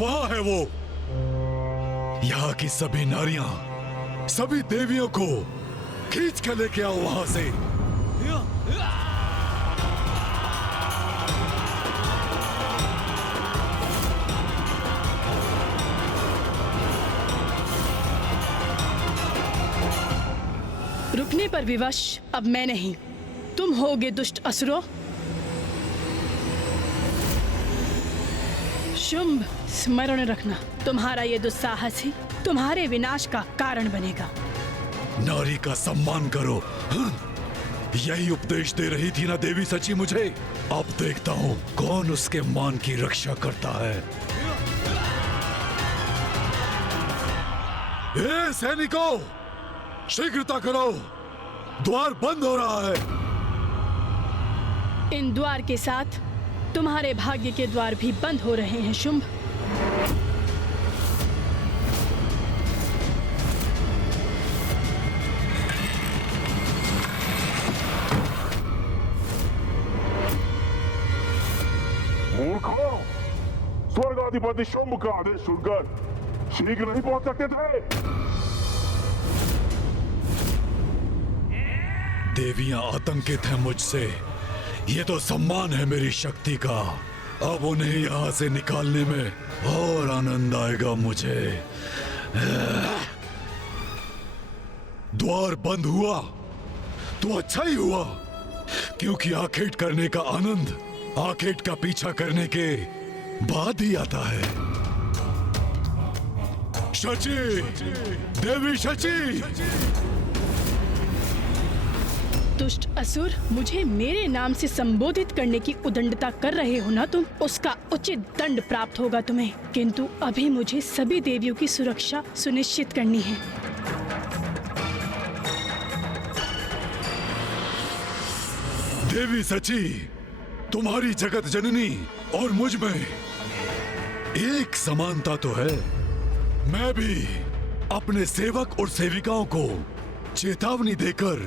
वहां है वो। यहाँ की सभी नारियां, सभी देवियों को खींच कर लेके आओ वहां से। रुकने पर विवश अब मैं नहीं, तुम होगे दुष्ट असुरों। शुंभ, स्मरण रखना, तुम्हारा ये दुस्साहस ही तुम्हारे विनाश का कारण बनेगा। नारी का सम्मान करो। यही उपदेश दे रही थी ना देवी सची मुझे। अब देखता हूँ कौन उसके मान की रक्षा करता है। ए सैनिकों, शीघ्रता करो, द्वार बंद हो रहा है। इन द्वार के साथ तुम्हारे भाग्य के द्वार भी बंद हो रहे हैं शुंभ। मूर्खों, स्वर्गाधिपति शुंभ का आदेश सुनकर शीघ्र नहीं पहुंच सकते थे। देवियां आतंकित हैं मुझसे। ये तो सम्मान है मेरी शक्ति का। अब उन्हें यहां से निकालने में और आनंद आएगा मुझे। द्वार बंद हुआ तो अच्छा ही हुआ, क्योंकि आखेट करने का आनंद आखेट का पीछा करने के बाद ही आता है। शची, देवी शची। दुष्ट असुर, मुझे मेरे नाम से संबोधित करने की उदंडता कर रहे हो ना तुम, उसका उचित दंड प्राप्त होगा तुम्हें। किंतु अभी मुझे सभी देवियों की सुरक्षा सुनिश्चित करनी है। देवी सची, तुम्हारी जगत जननी और मुझ में एक समानता तो है। मैं भी अपने सेवक और सेविकाओं को चेतावनी देकर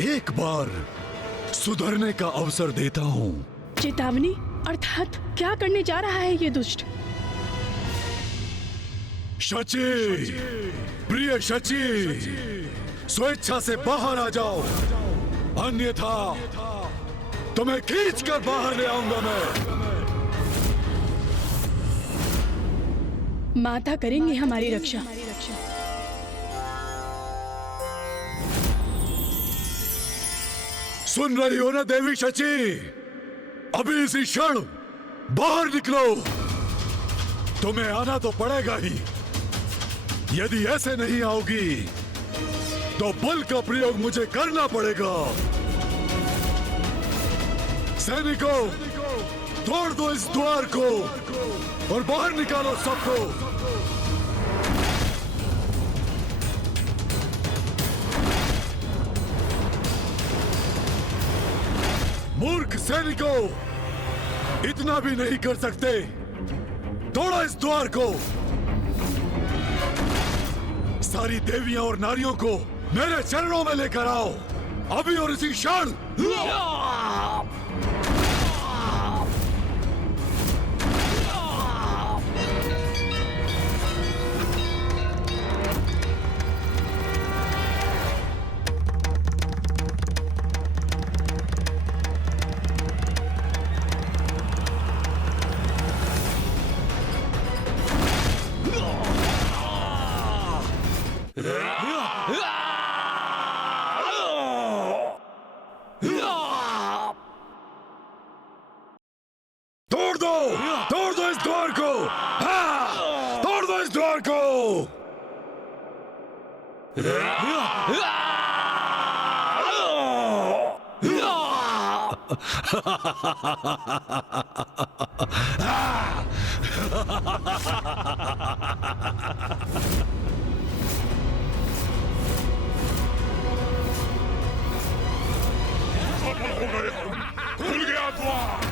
एक बार सुधरने का अवसर देता हूँ। चेतावनी अर्थात क्या करने जा रहा है ये दुष्ट? शची, प्रिय शची, स्वेच्छा से बाहर आ जाओ, अन्यथा तुम्हें खींच कर बाहर ले आऊंगा मैं। माता करेंगे हमारी रक्षा। सुन रही हो ना देवी शची? अभी इसी क्षण बाहर निकलो। तुम्हें आना तो पड़ेगा ही। यदि ऐसे नहीं आओगी तो बल का प्रयोग मुझे करना पड़ेगा। सैनिकों, तोड़ दो इस द्वार को और बाहर निकालो सबको। मूर्ख सैनिकों, इतना भी नहीं कर सकते। तोड़ो इस द्वार को। सारी देवियां और नारियों को मेरे चरणों में लेकर आओ, अभी और इसी क्षण। तोड़ दो इस द्वार को। हाँ, तोड़ दो इस द्वार को। खुल गया द्वार।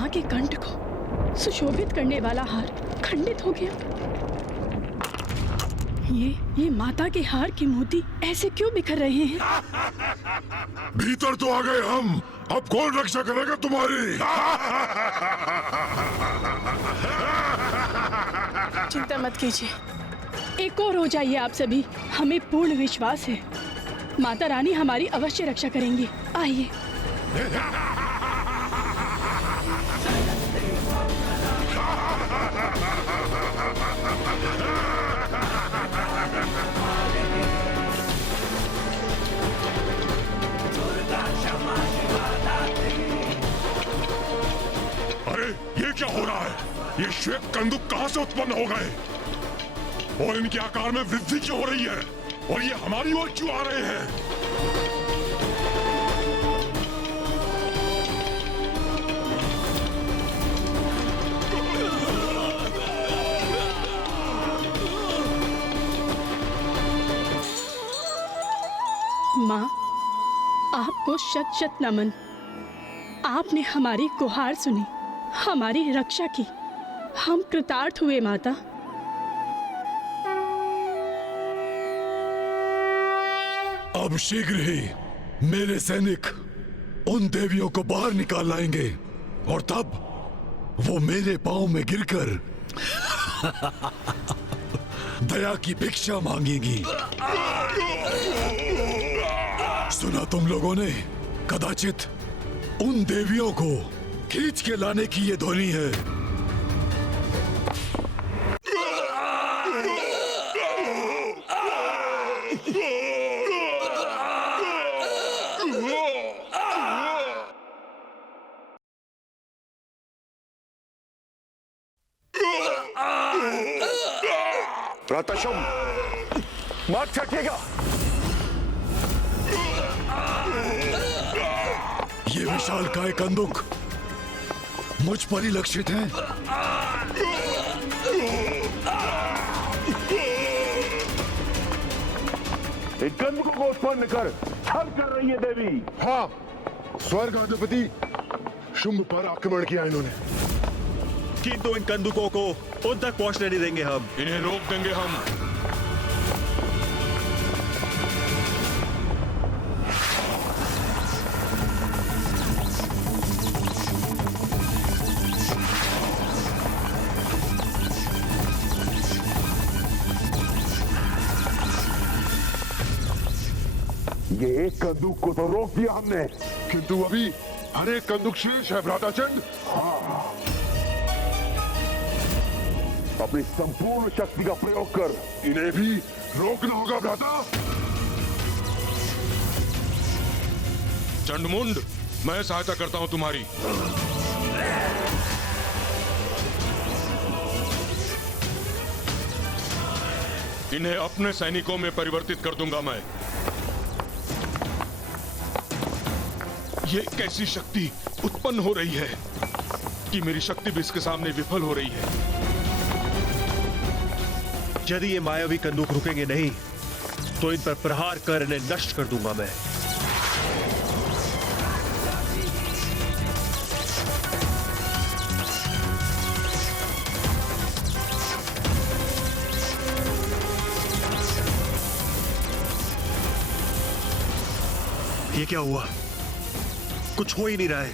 माँ के कंठ को सुशोभित करने वाला हार खंडित हो गया। ये माता के हार के मोती ऐसे क्यों बिखर रहे हैं? भीतर तो आ गए हम, अब कौन रक्षा करेगा तुम्हारी? चिंता मत कीजिए, एक और हो जाइए आप सभी। हमें पूर्ण विश्वास है माता रानी हमारी अवश्य रक्षा करेंगी। आइए। अरे ये क्या हो रहा है? ये श्वेत कंदुक कहां से उत्पन्न हो गए और इनके आकार में वृद्धि क्यों हो रही है और ये हमारी ओर क्यों आ रहे हैं? माँ, आपको शत शत नमन। आपने हमारी गुहार सुनी, हमारी रक्षा की। हम कृतार्थ हुए माता। अब शीघ्र ही मेरे सैनिक उन देवियों को बाहर निकाल लाएंगे और तब वो मेरे पांव में गिरकर दया की भिक्षा मांगेंगी। सुना तुम लोगों ने? कदाचित उन देवियों को खींच के लाने की ये ध्वनि है। प्रातःशुभ मार छकेगा। ये विशालकाय कंदुक मुझ पर ही लक्षित है। एक कंदुकों को उत्पन्न कर छल कर रही है देवी। हाँ, स्वर्ग अधिपति शुंभ पर आक्रमण किया इन्होंने, किंतु इन कंदुकों को उन तक पहुंचने नहीं देंगे हम। इन्हें रोक देंगे हम। ये एक कंदूक को तो रोक दिया हमने, किंतु अभी हर एक कंदुक शेष है भ्राताचंद। अपनी संपूर्ण शक्ति का प्रयोग कर इन्हें भी रोकना होगा भ्राता। चंडमुंड, मैं सहायता करता हूं तुम्हारी। इन्हें अपने सैनिकों में परिवर्तित कर दूंगा मैं। ये कैसी शक्ति उत्पन्न हो रही है कि मेरी शक्ति भी इसके सामने विफल हो रही है। यदि ये मायावी कंदूक रुकेंगे नहीं तो इन पर प्रहार कर इन्हें नष्ट कर दूंगा मैं। ये क्या हुआ? कुछ हो ही नहीं रहा है।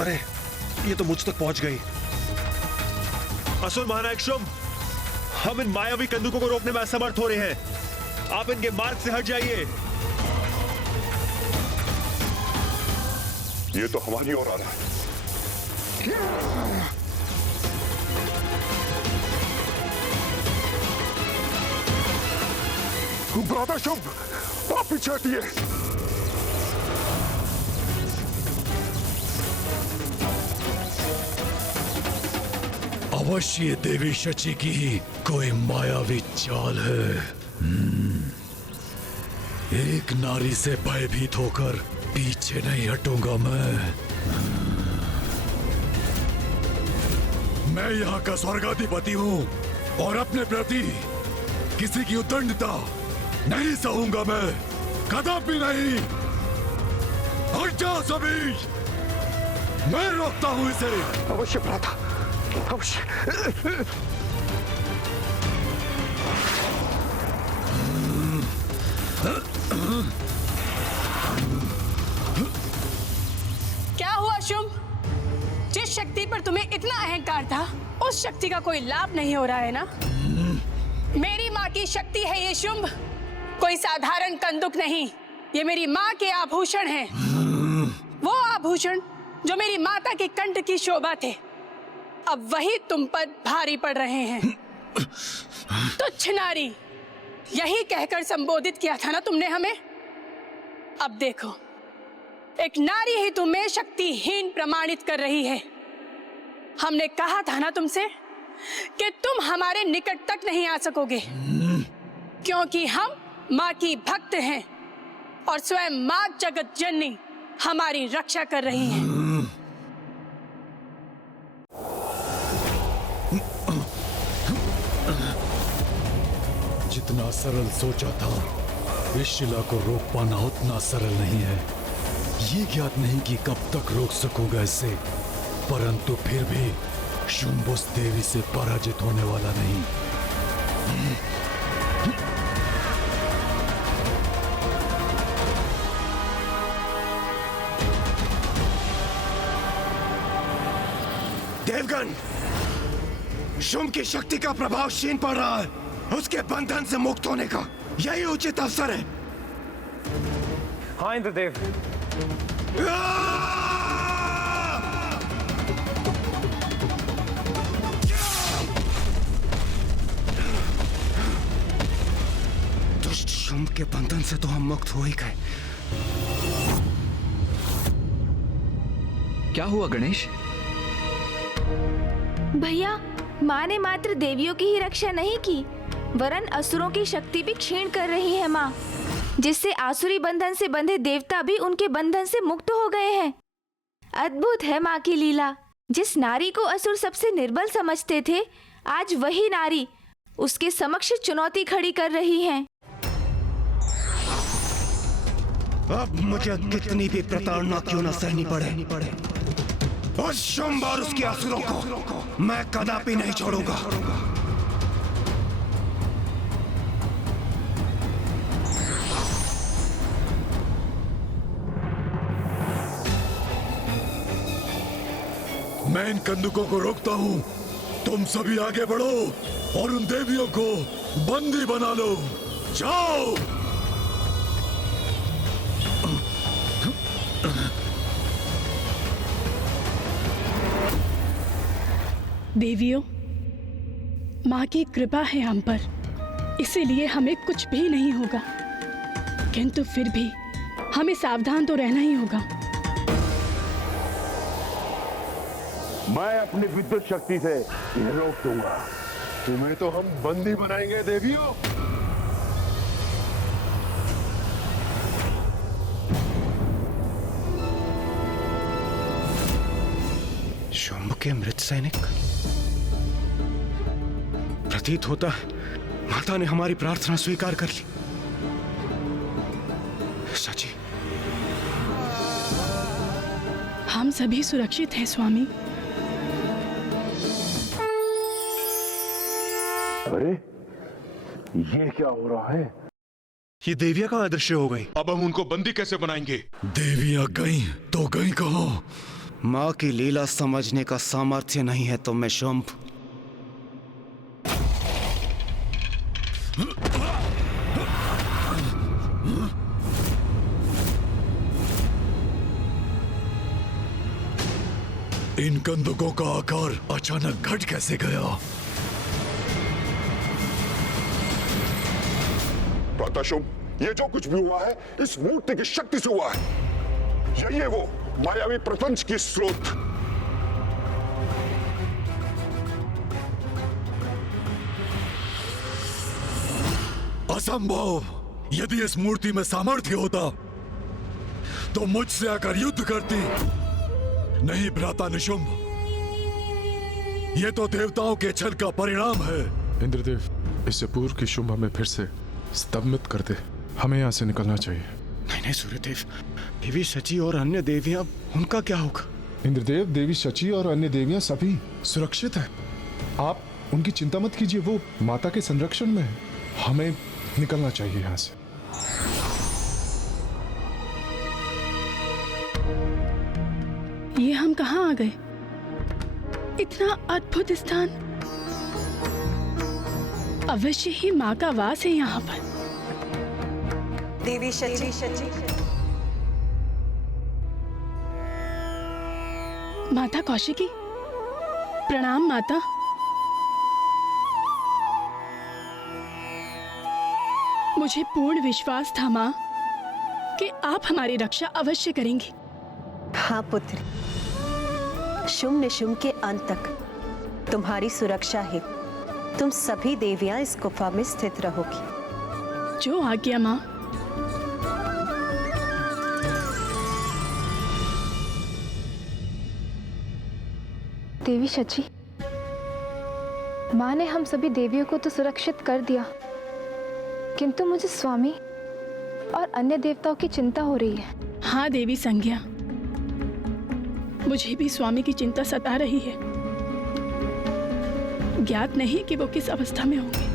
अरे, ये तो मुझ तक पहुंच गई। असुर महानायक शुंभ, हम इन मायावी कंदुकों को रोकने में असमर्थ हो रहे हैं। आप इनके मार्ग से हट जाइए। ये तो हमारी ओर आ रहा है। भ्राताशुभ, आप पीछे हटिए। अवश्य देवी शची की ही कोई मायावी चाल है। एक नारी से भयभीत होकर पीछे नहीं हटूंगा मैं यहाँ का स्वर्गाधिपति हूँ और अपने प्रति किसी की उद्दंडता नहीं सहूंगा मैं, कदापि नहीं। हट जाओ सभी, मैं रोकता हूं इसे। अवश्य भ्राता, अवश्य। क्या हुआ शुंभ? जिस शक्ति पर तुम्हें इतना अहंकार था, उस शक्ति का कोई लाभ नहीं हो रहा है ना? मेरी माँ की शक्ति है ये शुंभ, कोई साधारण कंदुक नहीं। ये मेरी माँ के आभूषण हैं। वो आभूषण जो मेरी माता के कंठ की शोभा थे, अब वही तुम पर भारी पड़ रहे हैं। तुच्छ नारी, यही कहकर संबोधित किया था ना तुमने हमें? अब देखो, एक नारी ही तुम्हें शक्तिहीन प्रमाणित कर रही है। हमने कहा था ना तुमसे कि तुम हमारे निकट तक नहीं आ सकोगे, क्योंकि हम माँ की भक्त हैं और स्वयं माँ जगत जननी हमारी रक्षा कर रही हैं। जितना सरल सोचा था, इस शिला को रोक पाना उतना सरल नहीं है। ये ज्ञात नहीं कि कब तक रोक सकूंगा इसे, परंतु फिर भी शुंभ उस देवी से पराजित होने वाला नहीं। देवगण, शुंभ की शक्ति का प्रभाव क्षीण पड़ रहा है। उसके बंधन से मुक्त होने का यही उचित अवसर है। हाँ इंद्रदेव। दुष्ट शुंभ के बंधन से तो हम मुक्त हो ही गए। क्या हुआ गणेश? भैया, माँ ने मात्र देवियों की ही रक्षा नहीं की, वरन असुरों की शक्ति भी क्षीण कर रही है माँ, जिससे आसुरी बंधन से बंधे देवता भी उनके बंधन से मुक्त हो गए हैं। अद्भुत है माँ की लीला। जिस नारी को असुर सबसे निर्बल समझते थे, आज वही नारी उसके समक्ष चुनौती खड़ी कर रही है। अब मुझे कितनी भी प्रताड़ना क्यों न सहनी पड़े, उस शुंभ और उसके असुरों को मैं कदापि नहीं छोड़ूंगा। मैं इन कंदुकों को रोकता हूं, तुम सभी आगे बढ़ो और उन देवियों को बंदी बना लो। जाओ। देवियों, माँ की कृपा है हम पर, इसीलिए हमें कुछ भी नहीं होगा, किंतु फिर भी हमें सावधान तो रहना ही होगा। मैं अपनी विद्युत शक्ति से इन्हें रोक दूंगा। तुम्हें तो हम बंदी बनाएंगे देवियों। शुंभ के मृत सैनिक, प्रतीत होता है माता ने हमारी प्रार्थना स्वीकार कर ली। सची, हम सभी सुरक्षित हैं स्वामी। अरे, ये क्या हो रहा है? ये देवियां कहाँ अदृश्य हो गई? अब हम उनको बंदी कैसे बनाएंगे? देवियां गई तो गई कहाँ? माँ की लीला समझने का सामर्थ्य नहीं है तुम में शुंभ। इन कंदुकों का आकार अचानक घट कैसे गया? भ्राता शुंभ, ये जो कुछ भी हुआ है इस मूर्ति की शक्ति से हुआ है। यही है वो मायावी प्रपंच की स्रोत। असंभव। यदि इस मूर्ति में सामर्थ्य होता तो मुझसे आकर युद्ध करती। नहीं भ्राता निशुंभ, ये तो देवताओं के छल का परिणाम है। इंद्रदेव, इससे पूर्व की शुंभ हमें फिर से स्तंभित कर दे। हमें यहाँ से निकलना चाहिए। नहीं सूर्यदेव, देवी सची और अन्य देवियां, उनका क्या होगा? इंद्रदेव, देवी शची और अन्य देवियां सभी सुरक्षित हैं। आप उनकी चिंता मत कीजिए, वो माता के संरक्षण में है। हमें निकलना चाहिए यहाँ से। ये हम कहाँ आ गए? इतना अद्भुत स्थान। अवश्य ही माँ का वास है यहाँ पर। देवी शची। माता कौशिकी, प्रणाम माता। मुझे पूर्ण विश्वास था माँ कि आप हमारी रक्षा अवश्य करेंगी। हाँ पुत्री, शुम निशुम के अंत तक तुम्हारी सुरक्षा है। तुम सभी देवियां इस गुफा में स्थित रहोगी। जो आज्ञा माँ। देवी शची, माँ ने हम सभी देवियों को तो सुरक्षित कर दिया, किंतु मुझे स्वामी और अन्य देवताओं की चिंता हो रही है। हाँ देवी संज्ञा, मुझे भी स्वामी की चिंता सता रही है। ज्ञात नहीं कि वो किस अवस्था में होंगे।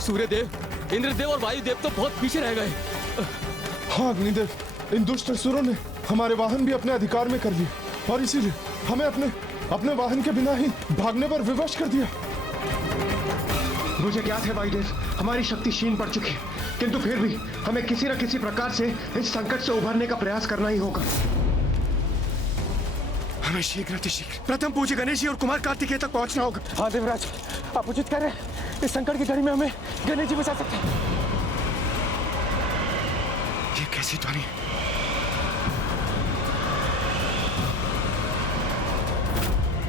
सूर्यदेव, इंद्रदेव और वायुदेव तो बहुत पीछे रह गए। हाँ अग्निदेव, इन दुष्ट असुरों ने हमारे वाहन भी अपने अधिकार में कर लिए और इसीलिए हमें अपने वाहन के बिना ही भागने पर विवश कर दिया। मुझे ज्ञात है वायुदेव, हमारी शक्ति क्षीण पड़ चुकी है, किंतु फिर भी हमें किसी न किसी प्रकार से इस संकट से उभरने का प्रयास करना ही होगा। हमें शीघ्र प्रथम पूज्य गणेश जी और कुमार कार्तिकेय तक पहुंचना होगा। हाँ देवराज, आप उचित कह रहे हैं। इस संकट की घड़ी में हमें गणेश जी बचा सकते हैं। ये कैसी ध्वनि?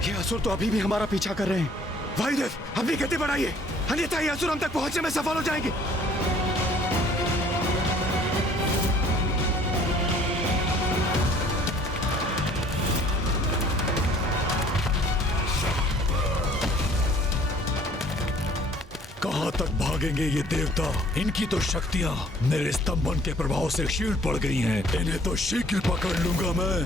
ये असुर तो अभी भी हमारा पीछा कर रहे हैं। वायुदेव, अपनी गति बढ़ाइए, अन्यथा ये असुर हम तक पहुंचने में सफल हो जाएंगे। कहां तक भागेंगे ये देवता? इनकी तो शक्तियां मेरे स्तंभन के प्रभाव से क्षीण पड़ गई हैं। इन्हें तो शीघ्र पकड़ लूंगा मैं।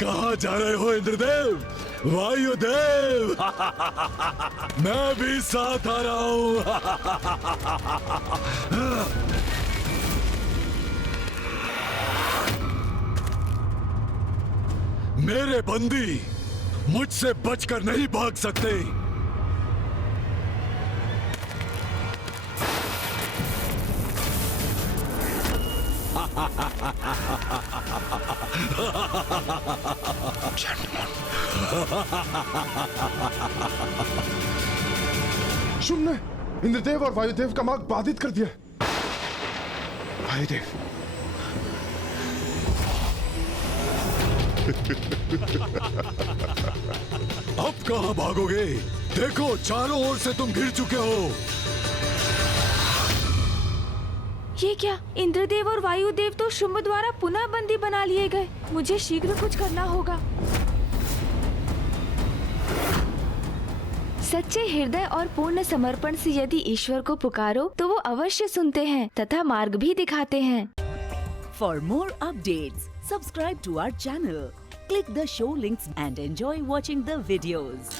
कहां जा रहे हो इंद्रदेव, वायुदेव? मैं भी साथ आ रहा हूं। मेरे बंदी मुझसे बचकर नहीं भाग सकते। शुभ ने इंद्रदेव और वायुदेव का मार्ग बाधित कर दिया। वायुदेव, अब कहां भागोगे? देखो चारों ओर से तुम घिर चुके हो। ये क्या? इंद्रदेव और वायुदेव तो शुंभ द्वारा पुनः बंदी बना लिए गए। मुझे शीघ्र कुछ करना होगा। सच्चे हृदय और पूर्ण समर्पण से यदि ईश्वर को पुकारो तो वो अवश्य सुनते हैं तथा मार्ग भी दिखाते हैं। For more updates, subscribe to our channel, click the show links and enjoy watching the videos.